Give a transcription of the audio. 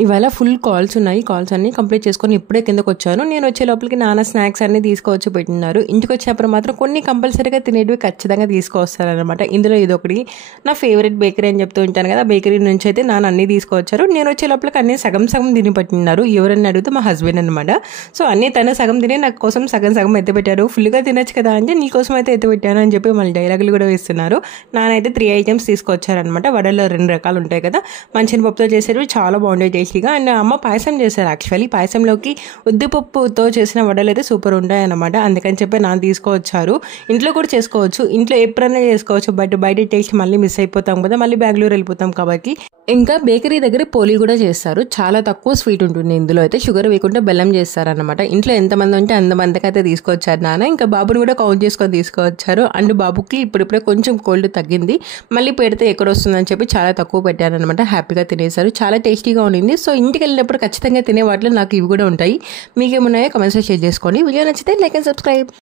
ఇవాళ full calls ఉన్నాయి. Calls అన్నీ కంప్లీట్ చేసుకొని ఇప్పుడే కిందకొచ్చాను. నేను వచ్చే లోపలికి నాన్న స్నాక్స్ అన్నీ తీసుకొచ్చి పెట్టినారు. ఇంటికి వచ్చినప్పుడు మాత్రం కొన్ని కంపల్సరీగా తినేటివి ఖచ్చితంగా తీసుకొస్తారనమాట. ఇందులో ఇదొకటి నా ఫేవరెట్ బేకరీ అని చెప్తూ ఉంటాను కదా, బేకరీ నుంచి అయితే నాన్న అన్నీ తీసుకొచ్చారు. నేను వచ్చే లోపలికి అన్నీ సగం సగం తిని పెట్టినారు. ఎవరన్నా అడిగితే మా హస్బెండ్ అనమాట. సో అన్నీ తన సగం తిని నాకు కోసం సగం సగం ఎత్తిపెట్టారు. ఫుల్గా తినచ్చు కదా అంటే నీకోసం అయితే ఎత్తిపెట్టాను అని చెప్పి మళ్ళీ డైలాగులు కూడా వేస్తున్నారు. నానైతే 3 ఐటమ్స్ తీసుకొచ్చారనమాట. వడల్లో 2 రకాలు ఉంటాయి కదా, మంచిని పప్పుతో చేసేవి చాలా బాగుంటాయి టేస్టీగా. అండ్ అమ్మ పాయసం చేశారు. యాక్చువల్లీ పాయసంలోకి ఉద్దిపప్పుతో చేసిన వడలు అయితే సూపర్ ఉంటాయి అనమాట. అందుకని చెప్పి నాన్న తీసుకొచ్చారు. ఇంట్లో కూడా చేసుకోవచ్చు, ఇంట్లో ఎప్పుడైనా చేసుకోవచ్చు, బట్ బయట టేస్ట్ మళ్ళీ మిస్ అయిపోతాం కదా, మళ్ళీ బెంగళూరు వెళ్ళిపోతాం కాబట్టి. ఇంకా బేకరీ దగ్గర పోలి కూడా చేస్తారు. చాలా తక్కువ స్వీట్ ఉంటుంది ఇందులో అయితే, షుగర్ వేయకుండా బెల్లం చేస్తారనమాట. ఇంట్లో ఎంతమంది ఉంటే అంతమందికి అయితే తీసుకొచ్చారు నాన్న. ఇంకా బాబుని కూడా కౌంట్ చేసుకొని తీసుకొచ్చారు. అండ్ బాబుకి ఇప్పుడిప్పుడే కొంచెం కోల్డ్ తగ్గింది, మళ్ళీ పెడితే ఎక్కడ వస్తుందని చెప్పి చాలా తక్కువ పెట్టారనమాట. హ్యాపీగా తినేశారు, చాలా టేస్టీగా ఉండింది. సో ఇంటికి వెళ్ళినప్పుడు ఖచ్చితంగా తినే వాటిలో నాకు ఇవి కూడా ఉంటాయి. మీకేమున్నాయో కమెంట్స్లో షేర్ చేసుకోండి. వీడియో నచ్చితే లైక్ అండ్ సబ్స్క్రైబ్.